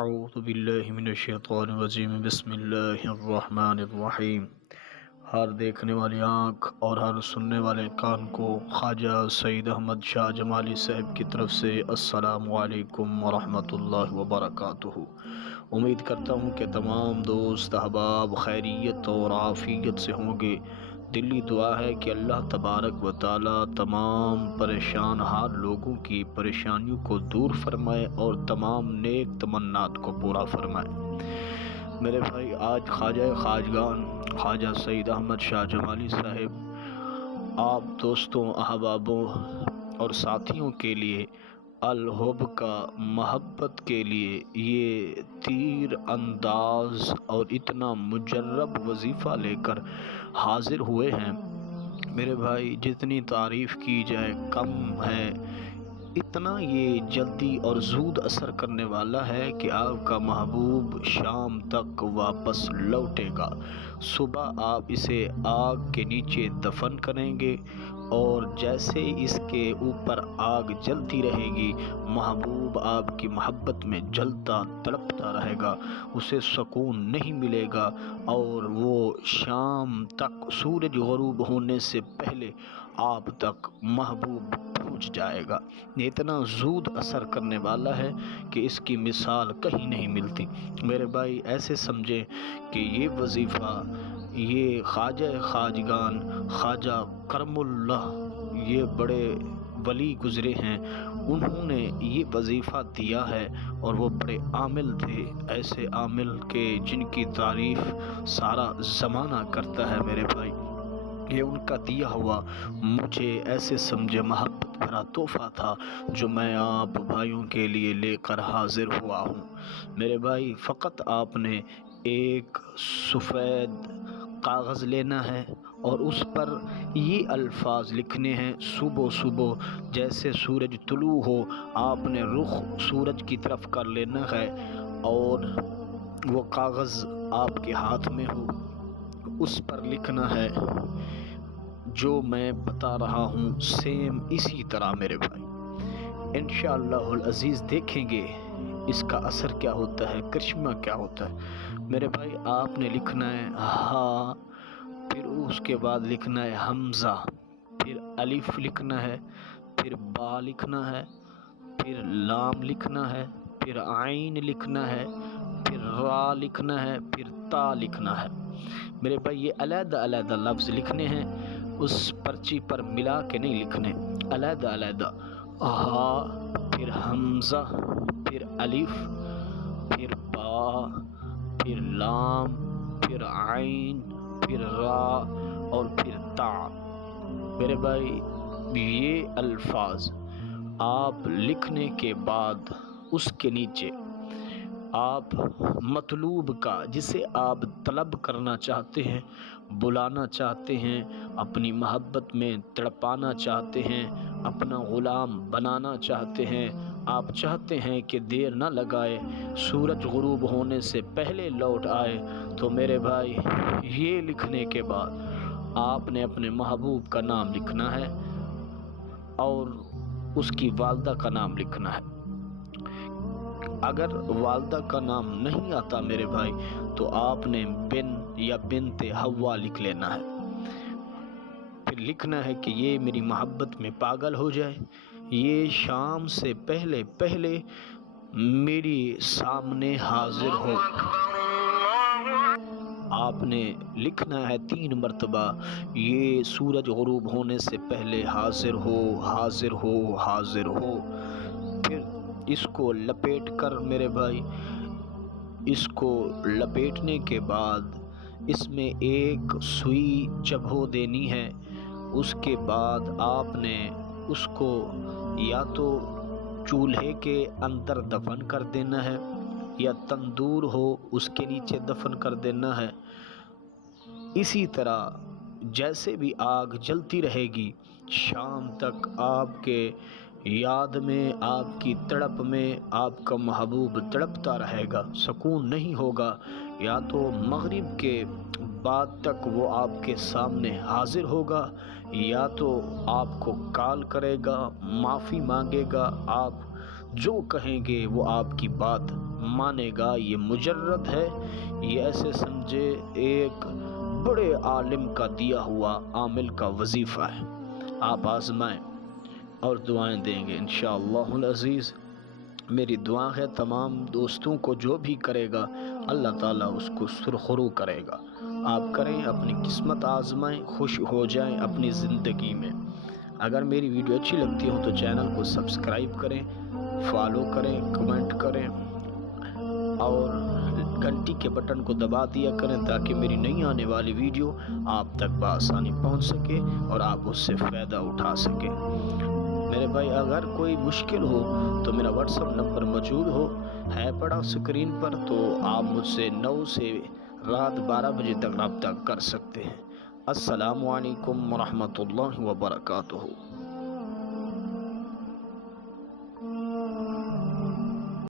اعوذ باللہ من الشیطان الرجیم بسم اللہ الرحمن الرحیم۔ ہر دیکھنے والی آنکھ اور ہر سننے والے کان کو خواجہ سید احمد شاہ جمالی صاحب کی طرف سے السلام علیکم ورحمۃ اللہ وبرکاتہ۔ امید کرتا ہوں کہ تمام دوست احباب خیریت اور عافیت سے ہوں گے۔ دلی دعا ہے کہ اللہ تبارک و تعالی تمام پریشان حال لوگوں کی پریشانیوں کو دور فرمائے اور تمام نیک تمنات کو پورا فرمائے۔ میرے بھائی، آج خواجہ خواجگان خواجہ سید احمد شاہ جمالی صاحب آپ دوستوں، احبابوں اور ساتھیوں کے لیے الحب کا محبت کے لیے یہ تیر انداز اور اتنا مجرب وظیفہ لے کر حاضر ہوئے ہیں۔ میرے بھائی، جتنی تعریف کی جائے کم ہے۔ اتنا یہ جلدی اور زود اثر کرنے والا ہے کہ آپ کا محبوب شام تک واپس لوٹے گا۔ صبح آپ اسے آگ کے نیچے دفن کریں گے اور جیسے اس کے اوپر آگ جلتی رہے گی، محبوب آپ کی محبت میں جلتا تڑپتا رہے گا، اسے سکون نہیں ملے گا اور وہ شام تک سورج غروب ہونے سے پہلے آپ تک محبوب پہنچ جائے گا۔ یہ اتنا زود اثر کرنے والا ہے کہ اس کی مثال کہیں نہیں ملتی۔ میرے بھائی، ایسے سمجھیں کہ یہ وظیفہ یہ خواجہ خواجگان خواجہ کرم اللہ، یہ بڑے ولی گزرے ہیں، انہوں نے یہ وظیفہ دیا ہے اور وہ بڑے عامل تھے، ایسے عامل کہ جن کی تعریف سارا زمانہ کرتا ہے۔ میرے بھائی، یہ ان کا دیا ہوا مجھے ایسے سمجھے محبت بھرا تحفہ تھا جو میں آپ بھائیوں کے لیے لے کر حاضر ہوا ہوں۔ میرے بھائی، فقط آپ نے ایک سفید کاغذ لینا ہے اور اس پر یہ الفاظ لکھنے ہیں۔ صبح صبح جیسے سورج طلوع ہو، آپ نے رخ سورج کی طرف کر لینا ہے اور وہ کاغذ آپ کے ہاتھ میں ہو، اس پر لکھنا ہے جو میں بتا رہا ہوں، سیم اسی طرح۔ میرے بھائی، انشاءاللہ العزیز دیکھیں گے اس کا اثر کیا ہوتا ہے، کرشمہ کیا ہوتا ہے۔ میرے بھائی، آپ نے لکھنا ہے ہاں، پھر اس کے بعد لکھنا ہے حمزہ، پھر الف لکھنا ہے، پھر با لکھنا ہے، پھر لام لکھنا ہے، پھر عین لکھنا ہے، پھر را لکھنا ہے، پھر تا لکھنا ہے۔ میرے بھائی، یہ علیحدہ علیحدہ لفظ لکھنے ہیں، اس پرچی پر ملا کے نہیں لکھنے، علیحدہ علیحدہ۔ ہا، پھر حمزہ، پھر الف، پھر با، پھر لام، پھر عین، پھر را اور پھر تا۔ میرے بھائی، یہ الفاظ آپ لکھنے کے بعد اس کے نیچے آپ مطلوب کا، جسے آپ طلب کرنا چاہتے ہیں، بلانا چاہتے ہیں، اپنی محبت میں تڑپانا چاہتے ہیں، اپنا غلام بنانا چاہتے ہیں، آپ چاہتے ہیں کہ دیر نہ لگائے، سورج غروب ہونے سے پہلے لوٹ آئے، تو میرے بھائی، یہ لکھنے کے بعد آپ نے اپنے محبوب کا نام لکھنا ہے اور اس کی والدہ کا نام لکھنا ہے۔ اگر والدہ کا نام نہیں آتا میرے بھائی، تو آپ نے بن یا بنت حوا لکھ لینا ہے۔ پھر لکھنا ہے کہ یہ میری محبت میں پاگل ہو جائے، یہ شام سے پہلے پہلے میری سامنے حاضر ہو۔ آپ نے لکھنا ہے 3 مرتبہ، یہ سورج غروب ہونے سے پہلے حاضر ہو، حاضر ہو، حاضر ہو۔ پھر اس کو لپیٹ کر میرے بھائی، اس کو لپیٹنے کے بعد اس میں ایک سوئی چبھو دینی ہے۔ اس کے بعد آپ نے اس کو یا تو چولہے کے اندر دفن کر دینا ہے یا تندور ہو اس کے نیچے دفن کر دینا ہے۔ اسی طرح جیسے بھی آگ جلتی رہے گی، شام تک آپ کے یاد میں، آپ کی تڑپ میں آپ کا محبوب تڑپتا رہے گا، سکون نہیں ہوگا۔ یا تو مغرب کے بعد تک وہ آپ کے سامنے حاضر ہوگا، یا تو آپ کو کال کرے گا، معافی مانگے گا، آپ جو کہیں گے وہ آپ کی بات مانے گا یہ مجرد ہے، یہ ایسے سمجھے ایک بڑے عالم کا دیا ہوا عامل کا وظیفہ ہے۔ آپ آزمائیں اور دعائیں دیں گے انشاءاللہ العزیز۔ میری دعا ہے تمام دوستوں کو، جو بھی کرے گا اللہ تعالیٰ اس کو سرخرو کرے گا۔ آپ کریں، اپنی قسمت آزمائیں، خوش ہو جائیں اپنی زندگی میں۔ اگر میری ویڈیو اچھی لگتی ہو تو چینل کو سبسکرائب کریں، فالو کریں، کمنٹ کریں اور گھنٹی کے بٹن کو دبا دیا کریں تاکہ میری نئی آنے والی ویڈیو آپ تک بآسانی پہنچ سکے اور آپ اس سے فائدہ اٹھا سکیں۔ میرے بھائی اگر کوئی مشکل ہو تو میرا واٹس ایپ نمبر موجود ہے پڑا اسکرین پر، تو آپ مجھ سے 9 سے رات 12 بجے تک رابطہ کر سکتے ہیں۔ السلام علیکم ورحمۃ اللہ وبرکاتہ۔